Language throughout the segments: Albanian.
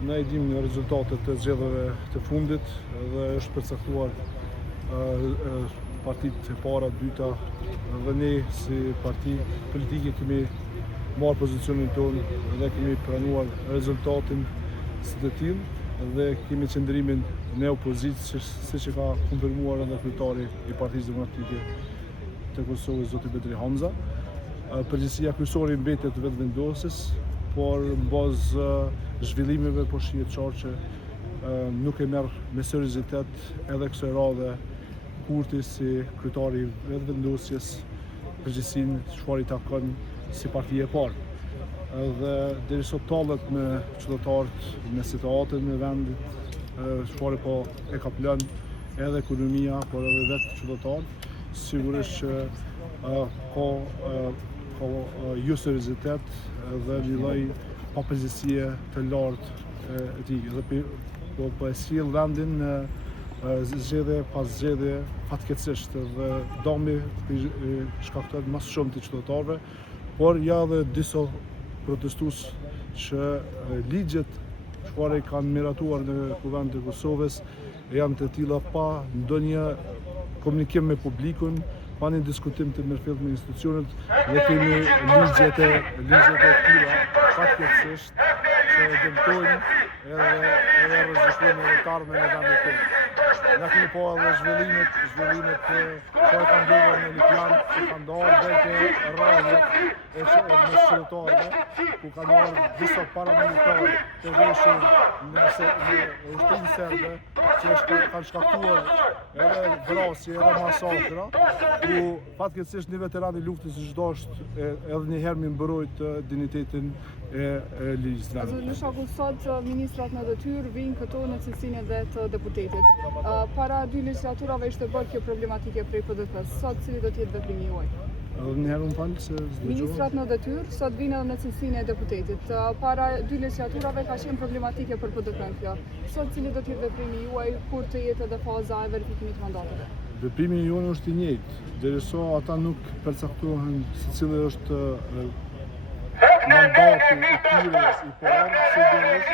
Ne I dim rezultatet të zgjedhjeve të fundit dhe është përcaktuar partitë e para, dyta dhe ne si parti politike kemi marrë pozicionin tonë dhe kemi pranuar rezultatin si të tillë dhe kemi qëndrimin në opozicë siç e ka konfirmuar edhe kryetari I Partisë Demokratike të Kosovës zoti Betri Hamza. Përgjegjësia kryesore mbetet vetëvendosjes, por bazë zhvillimeve po shihet qartë që nuk e merr me seriozitet edhe kësaj radhe Kurti si kryetari I vetëvendosjes përgjegjësinë çfarë I takon si parti e parë. Dhe deri sot tallet me qytetarët, me situatën e vendit, çfarë po e ka plan edhe ekonomia, por edhe vetë qytetarët, sigurisht që ka jo seriozitet dhe një lloj papërgjegjësie të lartë e tij. Dhe po e sjell vendin zgjedhje pas zgjedhje fatkeqësisht dhe dami shkakton më shumë të qytetarëve, por ja dhe disa protestues që ligjet çfarë kanë miratuar në Kuvendin e Kosovës janë të tilla pa ndonjë komunikim me publikun, pa një diskutim të mirëfillt me institucionet dhe kemi ligjet e tilla fatkeqësisht që dëmtojnë edhe rreziqojnë hetarëve në vendin tonë. Ne kemi po edhe zhvillimet që kanë ndodhur në Lipjan, që kanë ndodhur drejt rradhjet e qytetarëve, ku kanë marrë disa paramilitarë të veshur në ushtrinë serbe, që kanë shkaktuar edhe vrasje edhe masakra, ku fatkeqësisht një veteran I luftës I çdo edhe një herë mi mbrojt dinjitetin e ligjit. Në shembull sot ministrat në detyrë vijnë këtu në cilësinë edhe të deputetit. Para 2 legjislaturave ishte bërë kjo problematike prej PDP-s. Sot cili do të jetë veprimi juaj? Edhe një herë falë se ministrat në detyrë sot vinë edhe në cilësinë e deputetit. Para 2 legjislaturave ka qenë problematike për PDP-n kjo. Sot cili do të jetë veprimi juaj kur të jetë edhe faza e verifikimit të mandateve? Veprimi jonë është I njëjtë, derisa ata nuk përcaktohen se cili është mandati I tyre I parë, sigurisht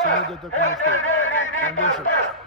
që ne do të komunitojmë.